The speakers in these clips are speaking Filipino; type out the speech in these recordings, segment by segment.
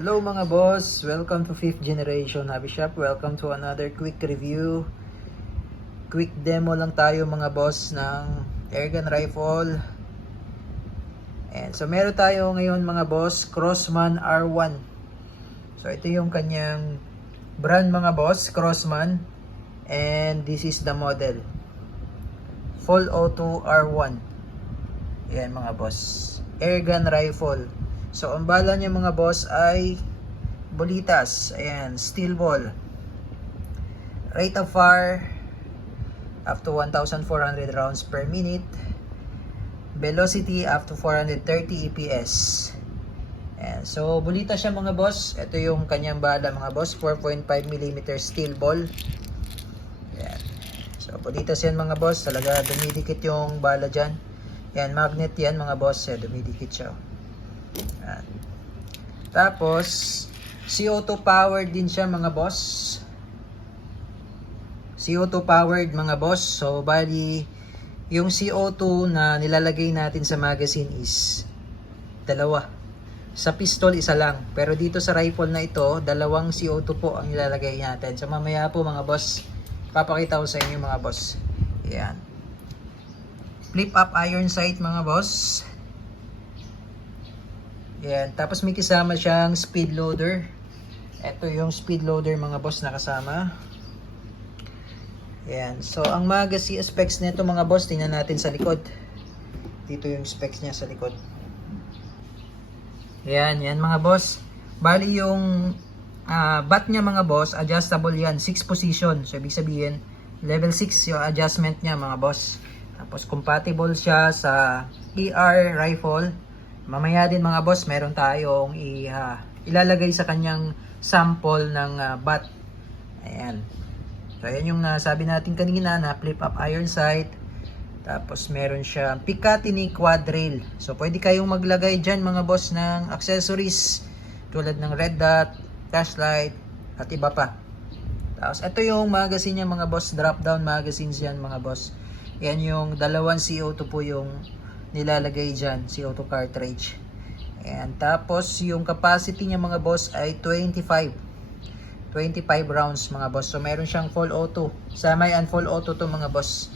Hello mga boss, welcome to 5th generation hobby shop. Welcome to another quick review. Quick demo lang tayo mga boss ng airgun rifle. And so meron tayo ngayon mga boss, Crosman R1. So ito yung kanyang brand mga boss, Crosman. And this is the model, Full Auto R1. Yan mga boss, airgun rifle. So, ang bala niya mga boss ay bolitas. Ayan, steel ball. Rate of fire up to 1,400 rounds per minute. Velocity up to 430 EPS. Ayan, so bolitas siya mga boss. Ito yung kanyang bala mga boss, 4.5mm steel ball. Ayan. So, bolitas yan mga boss. Talaga dumidikit yung bala dyan. Ayan, magnet yan mga boss. Dumidikit siya. Yan. Tapos CO2 powered din siya mga boss. CO2 powered mga boss. So bali yung CO2 na nilalagay natin sa magazine is dalawa. Sa pistol isa lang. Pero dito sa rifle na ito, dalawang CO2 po ang nilalagay natin. So mamaya po mga boss, papakita ko sa inyo mga boss. Yan. Flip up iron sight mga boss. Yan. Tapos may kasama siyang speed loader. Ito yung speed loader mga boss na kasama. Yan. So ang magazine specs nito mga boss, tingnan natin sa likod. Dito yung specs niya sa likod. Yan, yan mga boss. Bali yung bat niya mga boss, adjustable yan, 6 position. So ibig sabihin, level 6 yung adjustment niya mga boss. Tapos compatible siya sa ER rifle. Mamaya din mga boss, meron tayong ilalagay sa kanyang sample ng bat. Ayan. So ayan yung sabi natin kanina na flip up iron sight. Tapos meron siya Picatinny quad rail. So pwede kayong maglagay dyan mga boss ng accessories tulad ng red dot, flashlight at iba pa. Tapos ito yung magazine niya mga boss, drop down magazines yan mga boss. Yan yung dalawang CO2 po yung nilalagay dyan, CO2 cartridge. And tapos yung capacity niya mga boss ay 25 rounds mga boss. So meron siyang full auto, semi and full auto to mga boss.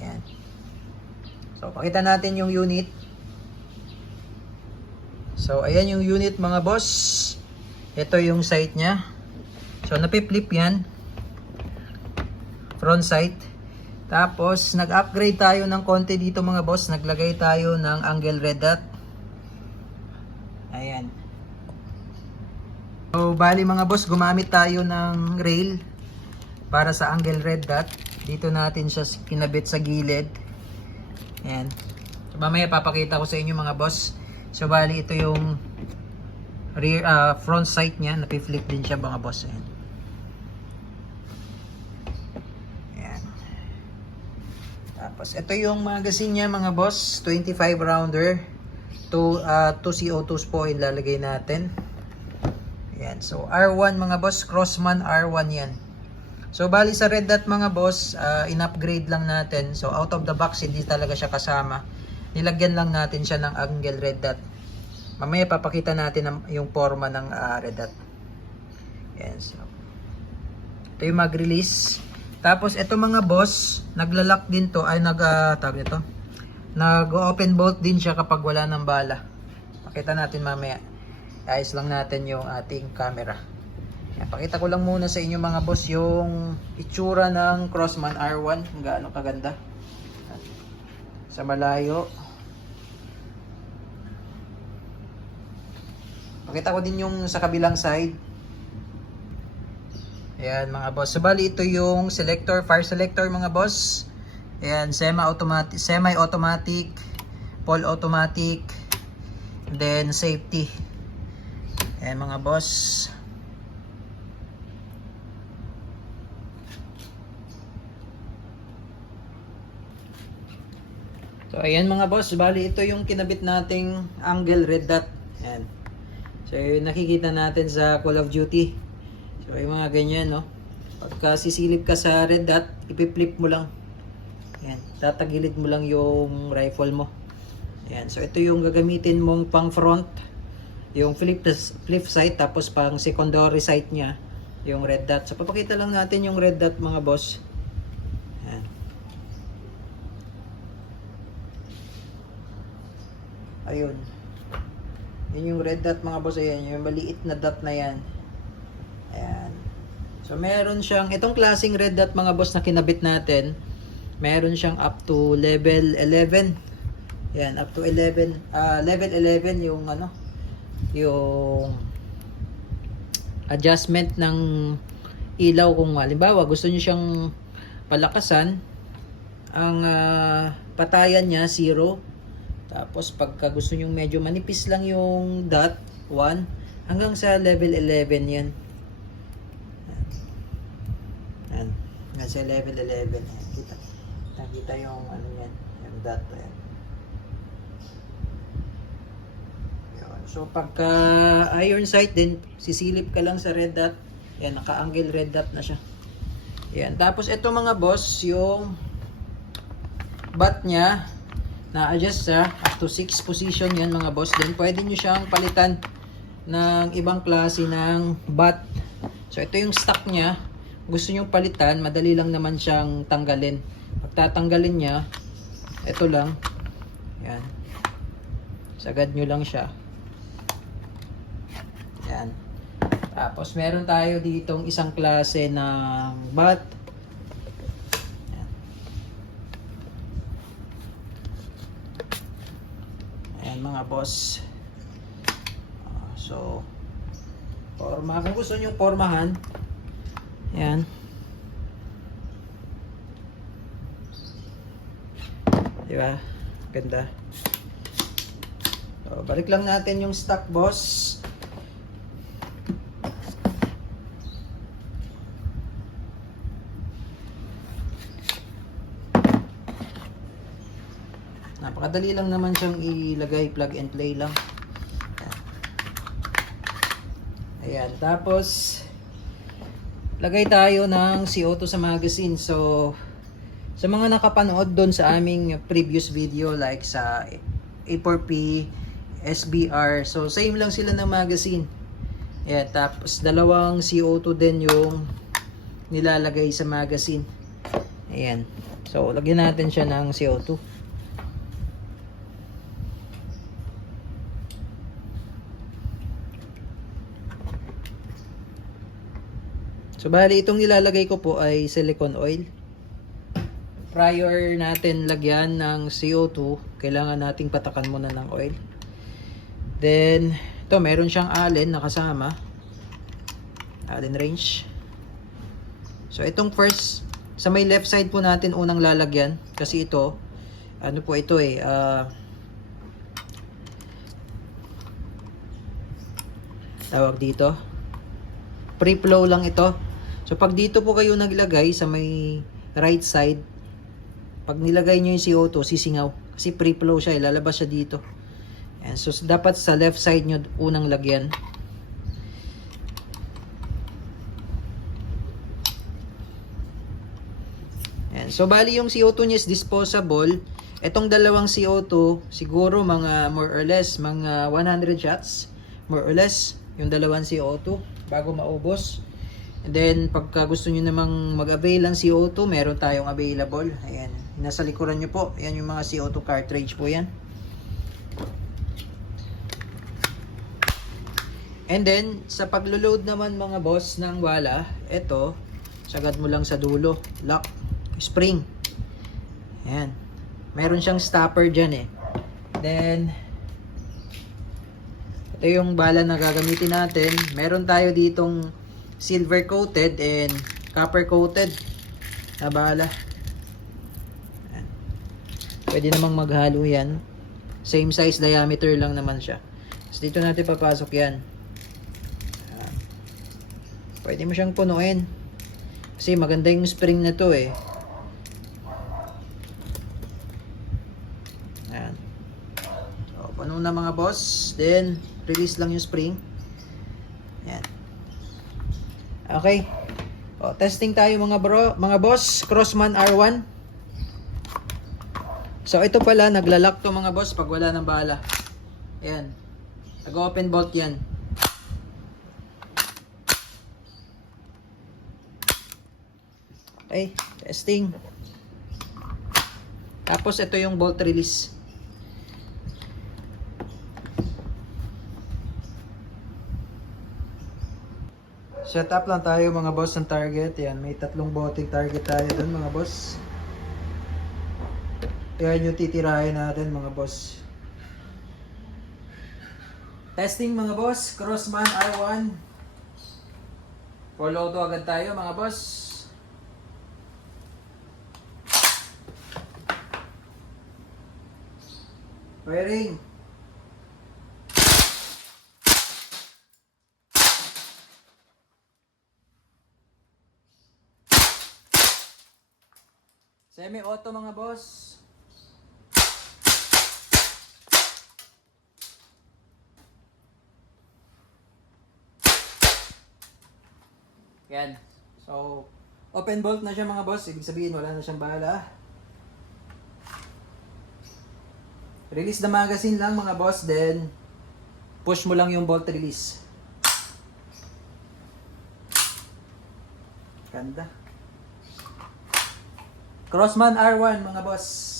Ayan. So pakita natin yung unit. So ayan yung unit mga boss. Ito yung sight niya. So napi-flip yan, front sight. Tapos, nag-upgrade tayo ng konti dito mga boss. Naglagay tayo ng angle red dot. Ayan. So, bali mga boss, gumamit tayo ng rail para sa angle red dot. Dito natin siya kinabit sa gilid. Ayan. So, mamaya papakita ko sa inyo mga boss. So, bali ito yung rear, front sight niya. Napi-flip din siya mga boss. Ayan. Tapos ito yung magazine niya mga boss, 25 rounder. 2 CO2s po ilalagay natin. Ayan. So R1 mga boss, Crosman R1 yan. So bali sa red dot mga boss, in-upgrade lang natin. So out of the box hindi talaga siya kasama. Nilagyan lang natin siya ng angle red dot. Mamaya papakita natin yung forma ng red dot. Ayan. So ito yung mag-release. Tapos ito mga boss, naglalak din to, ay nag-open bolt din siya kapag wala ng bala. Pakita natin mamaya. Ayos lang natin yung ating camera. Yan, pakita ko lang muna sa inyo mga boss yung itsura ng Crosman R1, kung gaano kaganda. Sa malayo. Pakita ko din yung sa kabilang side. Ayan mga boss. So bali ito yung selector, fire selector mga boss. Ayan, semi-automatic, full automatic, then safety. Ayan mga boss. So ayan mga boss, bali ito yung kinabit nating angle red dot. Ayan. So nakikita natin sa Call of Duty. So yung mga ganyan no. Pagka sisilip ka sa red dot, ipi-flip mo lang. Ayan, tatagilid mo lang yung rifle mo. Ayan, so ito yung gagamitin mong pang front. yung flip side, tapos pang secondary side niya yung red dot. So papakita lang natin yung red dot mga boss. Ayan. Ayun. Yun yung red dot mga boss. Ayan, yung maliit na dot na yan. Ayan. So meron siyang, itong klaseng red dot mga boss na kinabit natin, meron siyang up to level 11. Ayan, up to 11, level 11 yung ano, yung adjustment ng ilaw. Kung halimbawa gusto niyo siyang palakasan, ang patayan niya 0. Tapos pagka gusto niyo medyo manipis lang yung dot, 1 hanggang sa level 11 yan. Yan. Hanggang sa level 11. Kita. Nakita yung ano yan, yung dot. Yan. So pagka iron sight din, sisilip ka lang sa red dot. Yan, naka-angle red dot na siya. Yan. Tapos ito mga boss, yung bat niya na-adjust sa up to 6 position yan mga boss. Then pwede nyo siyang palitan ng ibang klase ng bat. So ito yung stock niya. Gusto nyo palitan, madali lang naman siyang tanggalin. Pagtatanggalin niya, ito lang. Yan. Sagad nyo lang siya. Yan. Tapos meron tayo ditong isang klase ng bat. Yan. Ayan mga boss. So forma, kung gusto nyo formahan, yan. Diba? Ganda. So, balik lang natin yung stock boss. Napakadali lang naman siyang ilagay, plug and play lang. Ayan, tapos lagay tayo ng CO2 sa magazine. So sa mga nakapanood doon sa aming previous video like sa A4P, SBR, so same lang sila ng magazine. Ayan, tapos dalawang CO2 din yung nilalagay sa magazine. Ayan, so lagyan natin siya ng CO2. So bali itong nilalagay ko po ay silicone oil. Prior natin lagyan ng CO2, kailangan nating patakan muna ng oil. Then ito meron siyang allen na kasama. Allen wrench. So itong first, sa may left side po natin unang lalagyan kasi ito ano po ito tawag dito, pre-flow lang ito. So pag dito po kayo naglagay sa may right side, pag nilagay nyo yung CO2, sisingaw. Kasi pre-flow siya, lalabas siya dito. Ayan, so dapat sa left side nyo unang lagyan. Ayan, so bali yung CO2 niya is disposable. Itong dalawang CO2, siguro mga more or less, mga 100 shots. More or less, yung dalawang CO2 bago maubos. And then, pagka gusto nyo namang mag-avail ng CO2, meron tayong available. Ayan, nasa likuran nyo po. Ayan yung mga CO2 cartridge po yan. And then, sa paglo-load naman mga boss ng wala, ito, sagad mo lang sa dulo. Lock, spring. Ayan. Meron siyang stopper dyan eh. Then, ito yung bala na gagamitin natin. Meron tayo ditong silver coated and copper coated na bala. Ayan. Pwede namang maghalo yan. Same size diameter lang naman siya. So dito natin papasok yan. Ayan. Pwede mo siyang punuin kasi maganda yung spring na to eh. Ayan. So puno na mga boss. Then release lang yung spring. Ayan. Okay. O, testing tayo mga boss. Crossman R1. So ito pala naglalak to mga boss pag wala ng bala. Ayan. Nag-open bolt yan. Okay, testing. Tapos ito yung bolt release. Set up lang tayo mga boss ng target. Yan, may 3 boteng target tayo dun mga boss. Yan yung titirahin natin mga boss. Testing mga boss, Crossman R1. Follow to agad tayo mga boss. Firing. Semi-auto mga boss. Yan. So, open bolt na siya mga boss. Ibig sabihin wala na siyang bala. Release the magazine lang mga boss. Then, push mo lang yung bolt release. Ganda. Crossman R1 mga boss.